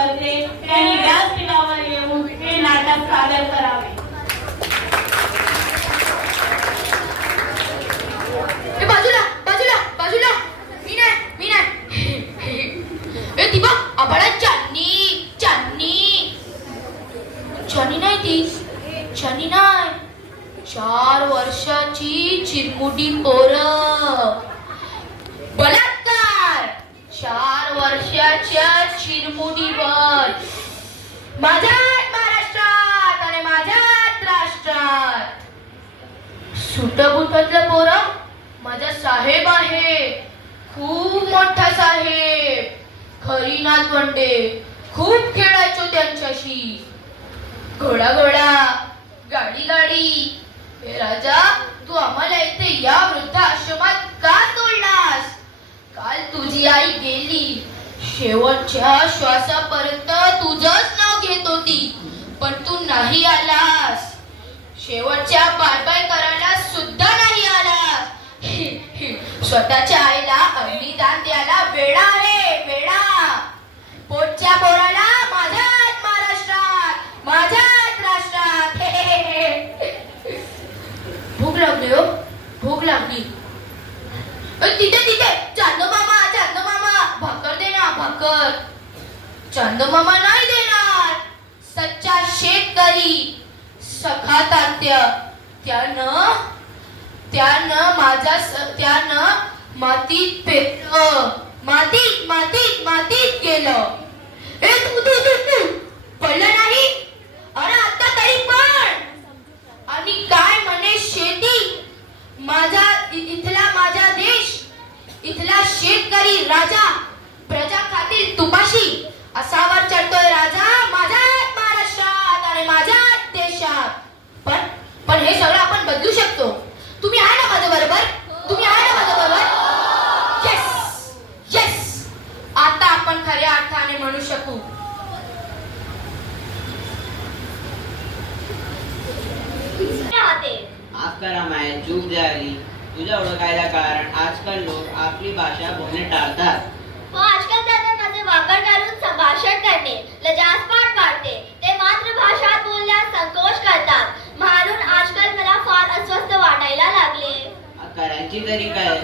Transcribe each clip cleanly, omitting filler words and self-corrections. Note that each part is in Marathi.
मध्ये त्यांनी व्यासपीठावर येऊन हे नाटक सादर करावे. बाजूला बाजूला बाजूला, मी नाही ती बघ आभाळा चांदणी चांदणी चांदणी नाही, ती चांदणी नाही, 4 वर्षाची चिरमुटी पोरं. बलात्कार 4 वर्षाच्या चिरमुटीवर माझ्याच महाराष्ट्रात आणि माझ्याच राष्ट्रात. सुटबुटातलं पोरं माझा साहेब आहे, खूप मोठा साहेब, खरी नातवंडे, खूप खेळायचो त्यांच्याशी. घोडा घोडा गाडी गाडी. हे राजा, तू आम्हाला इथे या वृद्ध आश्रमात का सोडलास? काल तुझी आई गेली, शेवटच्या श्वासापर्यंत तुझंच नाव घेत होती, पण तू नाही आलास. शेवटच्या बाय बाय करायला सुद्धा नाही आलास. स्वतःच्या आईला अग्निदान द्यायला वेडा आहे, वेडा. पोटच्या पोराला माझ्याच महाराष्ट्रात, माझ्याच राष्ट्रात. भूक लागली हो, भूक लागली. तिथे तिथे चांदो मामा भाकर दे ना, भाकर. चांदो मामा नाही देणार. सच्चा शेतकरी सखा तात्या, त्यानं मातीत पेटलं, मातीत गेलं. तू पडलं नाही? अरे आता तरी पण. आणि काय म्हणे शेती, माझा देश, इथला शेतकरी राजा, प्रजा खातील तुपाशी असावर चढतोय राजा माझ्याच महाराष्ट्रात आणि माझ्याच देशात. पण हे सगळं आपण बदलू शकतो. तुम्ही आहे ना माझ्या बरोबर? तुम्ही आहे ना माझ्या बरोबर? Yes yes. आता आपण खऱ्या अर्थाने म्हणू शकू. माफ करा माय, चूक झाली. तुझ्या ओळखायला कारण आजकाल लोक आपली भाषा बोलणे टाळतात. आजकाल त्यांना माझे वापर करून भाषण करणे लजास्पद वाटते. ते मातृभाषात बोलण्यास संकोच करतात. म्हणून आजकाल मला फार अस्वस्थ वाटायला लागले. करायची तरी काय?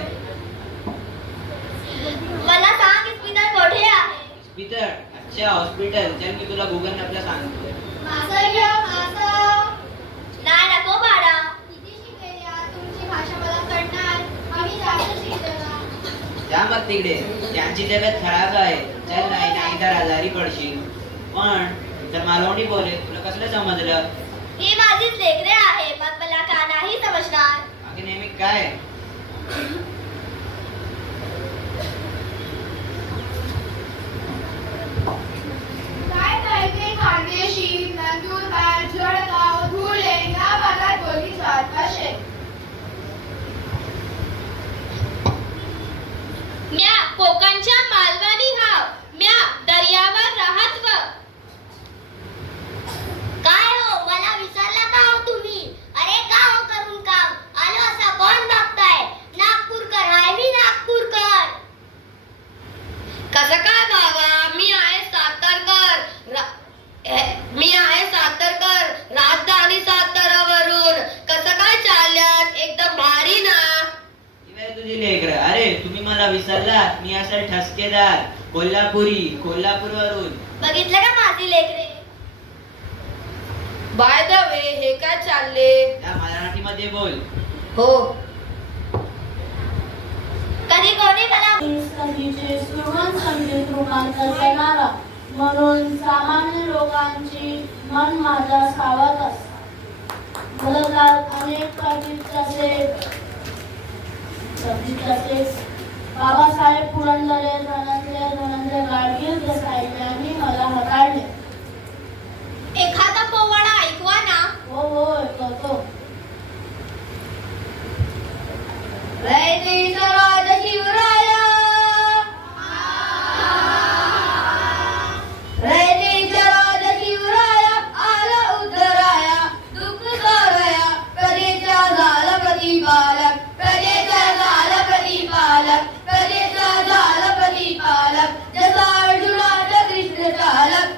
मला सांग, इस्पितळ कुठे आहे? इस्पितळ? अच्छा, हॉस्पिटल. चल मी तुला गुगल मॅपला सांगतो. नाही नको बाळा. तुमची भाषा मला कळणार. आम्ही जास्त शिकलो. जा मग तिकडे. त्यांची तब्येत खराब आहे. चल, नाही तर आजारी पडशील. पण तर मालवणी बोले, तुला कसलं समजलं? ही माझीच लेकरे आहे, मग मला का नाही समजणार? बाकी नेहमी काय? काय करते खानदेशी, नंदुरबार, जळगाव, धुळे या भागात बोलली जात असे. म्या कोकणच्या मालवणी हाव. म्या दर्यावर राहतव. काय हो, मला विसरला का हो तुम्ही? अरे का हो करून काम आलो असा कोण बघताय? नागपूरकर आहे मी, नागपूरकर. कसं काय बाबा? मी आहे सातारकर, राजधानी सातारावरून. कसं काय चालल्यात? एकदम भारी ना. तुझी लेकर. अरे तुम्ही मला विसरलात. मी असं ठसकेदार कोल्हापूरवरून. बघितलं का माझी लेकरे? बाय द वे, हे काय चालले? त्या मराठीमध्ये बोल. हो. कधी कोणी मला संधीचे सुगम संगीत रूपांतर करणारा म्हणून सामान्य लोकांची मन माझा सावध असतात. भरतात अनेक कविताचे बाबासाहेब पुरंदरे, धनंजय गाडगीळ देसाई यांनी मला हाताळले. एखादा पोवाडा ऐकवा ना. हो ऐकवतो. रयतेचा राज शिवराया, रयतेचा राज शिवराया, आला उद्धराया, दुःख गौरया, प्रजेचा झाला प्रतिपालक, प्रजेचा झाला प्रतिपालक, प्रजेचा झाला प्रतिपालक, जसा अर्जुनाचा कृष्ण चालक,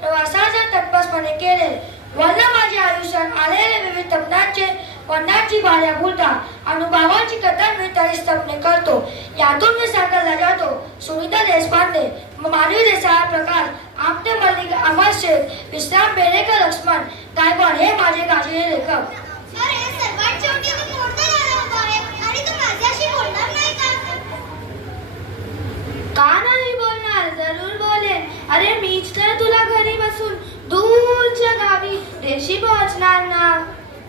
प्रवासाचे तटबसपणे केले. वर्ण माझ्या आयुष्यात आलेले विविध वर्णांची भाड्या भूलता अनुभवांची कथन मी तरीस्तपणे करतो. यातून मी साकारला जातो सुनीता देशपांडे, मानवी देसाई प्रकाश, आमटे मल्लिक, अमर शेख, विश्राम बेरेकर, लक्ष्मण गायकवाड हे माझे गाजलेले लेखक. अरे सर्वात शेवटी मी मोठा झाला होता रे. आणि तू माझ्याशी बोलणार नाही का नाही बोलणार? जरूर बोलेन. अरे मीच तर तुला घरी बसून दूरच्या गावी देशी पोहोचणार ना.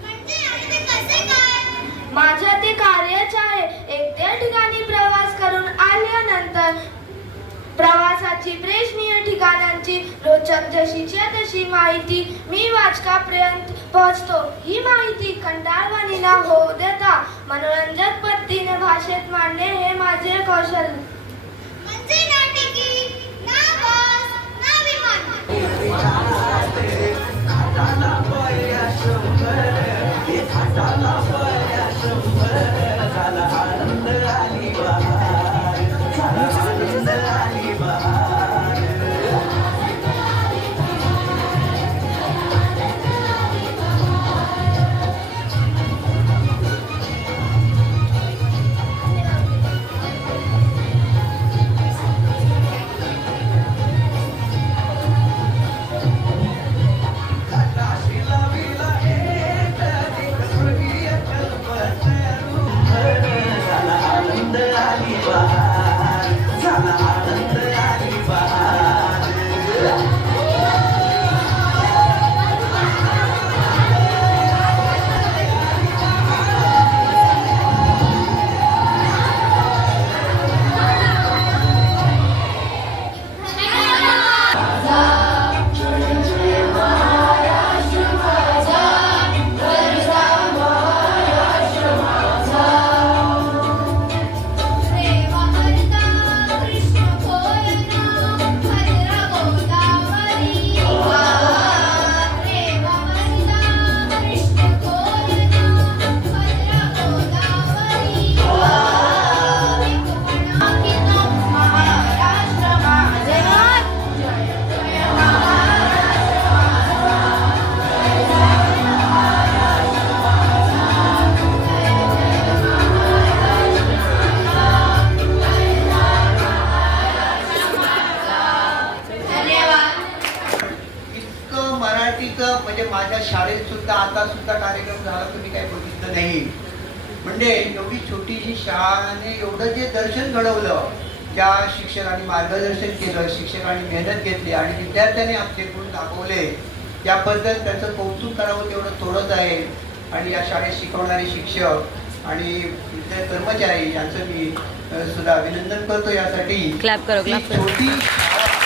म्हणजे आणि ते कसे काय? माझं ते कार्यच आहे. एकट्या ठिकाणी प्रवास करून आल्यानंतर प्रवासाची प्रेक्षणीय ठिकाणांची रोचक जशीच्या तशी माहिती मी वाचकापर्यंत पोहोचतो. ही माहिती कंटाळवाणी न होऊ देता मनोरंजक पद्धतीने भाषेत मांडणे हे माझे कौशल्य. म्हणजे ना तिकीट ना बस ना विमान. म्हणजे माझ्या शाळेत सुद्धा आता सुद्धा कार्यक्रम झाला तुम्ही काही बघितलं नाही. म्हणजे एवढी छोटीशी शाळाने एवढं जे दर्शन घडवलं, ज्या शिक्षकांनी मार्गदर्शन केलं, शिक्षकांनी मेहनत घेतली आणि विद्यार्थ्यांनी आपले गुण दाखवले, याबद्दल त्याचं कौतुक करावं तेवढं थोडंच आहे. आणि या शाळेत शिकवणारे शिक्षक आणि इतर कर्मचारी यांचं मी सुद्धा अभिनंदन करतो. यासाठी छोटी शाळा